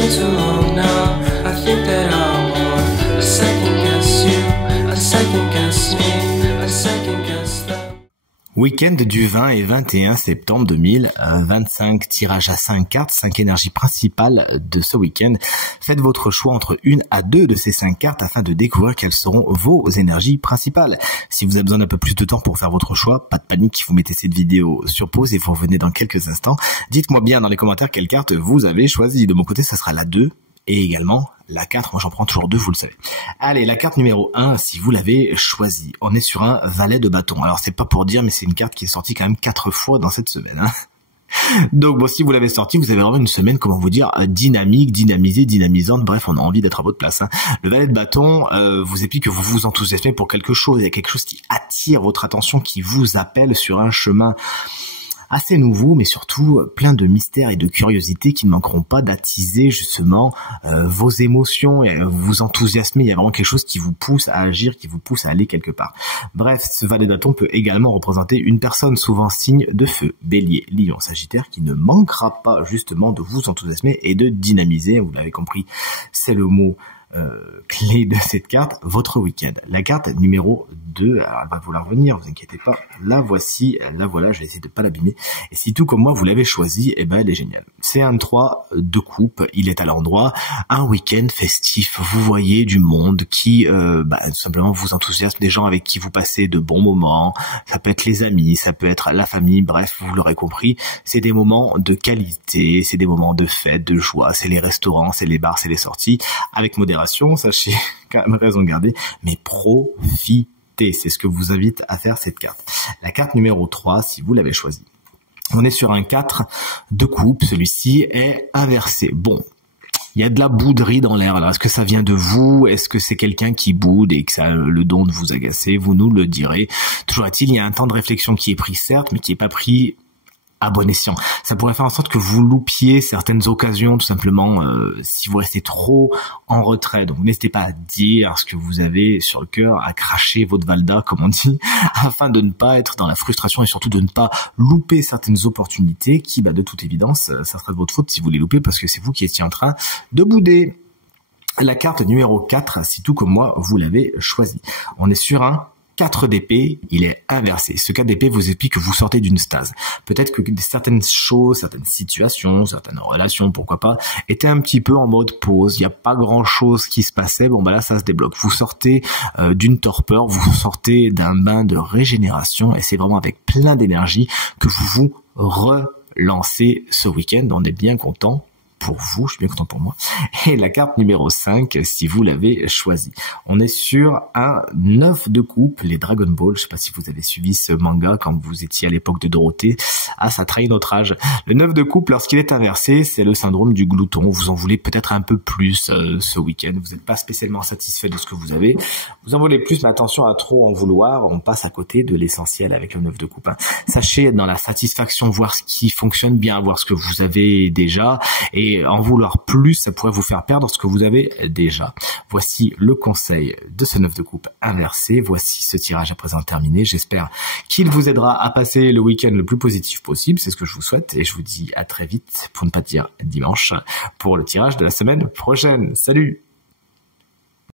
been too long now. I think that I want a second guess you, a second guess me, a second guess them. Week-end du 20 et 21 septembre 2025, tirage à 5 cartes, 5 énergies principales de ce week-end. Faites votre choix entre une à deux de ces 5 cartes afin de découvrir quelles seront vos énergies principales. Si vous avez besoin d'un peu plus de temps pour faire votre choix, pas de panique, vous mettez cette vidéo sur pause et vous revenez dans quelques instants. Dites-moi bien dans les commentaires quelle carte vous avez choisi. De mon côté, ça sera la 2 et également la 4, moi j'en prends toujours 2, vous le savez. Allez, la carte numéro 1, si vous l'avez choisie, on est sur un valet de bâton. Alors c'est pas pour dire, mais c'est une carte qui est sortie quand même 4 fois dans cette semaine. Hein. Donc bon, si vous l'avez sorti, vous avez vraiment une semaine, comment vous dire, dynamique, dynamisée, dynamisante, bref, on a envie d'être à votre place. Hein. Le valet de bâton vous explique que vous vous enthousiasmez pour quelque chose, il y a quelque chose qui attire votre attention, qui vous appelle sur un chemin assez nouveau, mais surtout plein de mystères et de curiosités qui ne manqueront pas d'attiser justement vos émotions et vous enthousiasmer. Il y a vraiment quelque chose qui vous pousse à agir, qui vous pousse à aller quelque part. Bref, ce valet de bâton peut également représenter une personne, souvent signe de feu, bélier, lion, sagittaire, qui ne manquera pas justement de vous enthousiasmer et de dynamiser. Vous l'avez compris, c'est le mot clé de cette carte, votre week-end. La carte numéro 2, alors elle va vouloir revenir, vous inquiétez pas, la voici, la voilà, je vais essayer de pas l'abîmer, et si tout comme moi vous l'avez choisi, eh ben elle est géniale. C'est un 3 de coupe, il est à l'endroit, un week-end festif, vous voyez du monde qui tout simplement vous enthousiasme, des gens avec qui vous passez de bons moments, ça peut être les amis, ça peut être la famille, bref, vous l'aurez compris, c'est des moments de qualité, c'est des moments de fête, de joie, c'est les restaurants, c'est les bars, c'est les sorties, avec modération, sachez quand même raison garder, mais profitez, c'est ce que vous invite à faire cette carte. La carte numéro 3, si vous l'avez choisie. On est sur un 4 de coupe, celui-ci est inversé. Bon, il y a de la bouderie dans l'air. Alors, est-ce que ça vient de vous? Est-ce que c'est quelqu'un qui boude et que ça a le don de vous agacer? Vous nous le direz. Toujours est-il, il y a un temps de réflexion qui est pris, certes, mais qui n'est pas pris à bon escient. Ça pourrait faire en sorte que vous loupiez certaines occasions, tout simplement, si vous restez trop en retrait. Donc, n'hésitez pas à dire ce que vous avez sur le cœur, à cracher votre valda, comme on dit, afin de ne pas être dans la frustration et surtout de ne pas louper certaines opportunités qui, de toute évidence, ça sera de votre faute si vous les loupez parce que c'est vous qui étiez en train de bouder. La carte numéro 4, si tout comme moi, vous l'avez choisi. On est sur un 4 d'épée, il est inversé. Ce 4 d'épée vous explique que vous sortez d'une stase. Peut-être que certaines choses, certaines situations, certaines relations, pourquoi pas, étaient un petit peu en mode pause. Il n'y a pas grand-chose qui se passait. Bon, là, ça se débloque. Vous sortez d'une torpeur, vous sortez d'un bain de régénération et c'est vraiment avec plein d'énergie que vous vous relancez ce week-end. On est bien content. Pour vous, je suis bien content pour moi. Et la carte numéro 5, si vous l'avez choisi. On est sur un 9 de coupe, les Dragon Ball. Je sais pas si vous avez suivi ce manga quand vous étiez à l'époque de Dorothée. Ah, ça trahit notre âge. Le 9 de coupe, lorsqu'il est inversé, c'est le syndrome du glouton. Vous en voulez peut-être un peu plus ce week-end. Vous n'êtes pas spécialement satisfait de ce que vous avez. Vous en voulez plus, mais attention à trop en vouloir. On passe à côté de l'essentiel avec le 9 de coupe. Hein. Sachez être dans la satisfaction, voir ce qui fonctionne bien, voir ce que vous avez déjà. Et en vouloir plus, ça pourrait vous faire perdre ce que vous avez déjà. Voici le conseil de ce 9 de coupe inversé. Voici ce tirage à présent terminé. J'espère qu'il vous aidera à passer le week-end le plus positif possible. C'est ce que je vous souhaite. Et je vous dis à très vite, pour ne pas dire dimanche, pour le tirage de la semaine prochaine. Salut!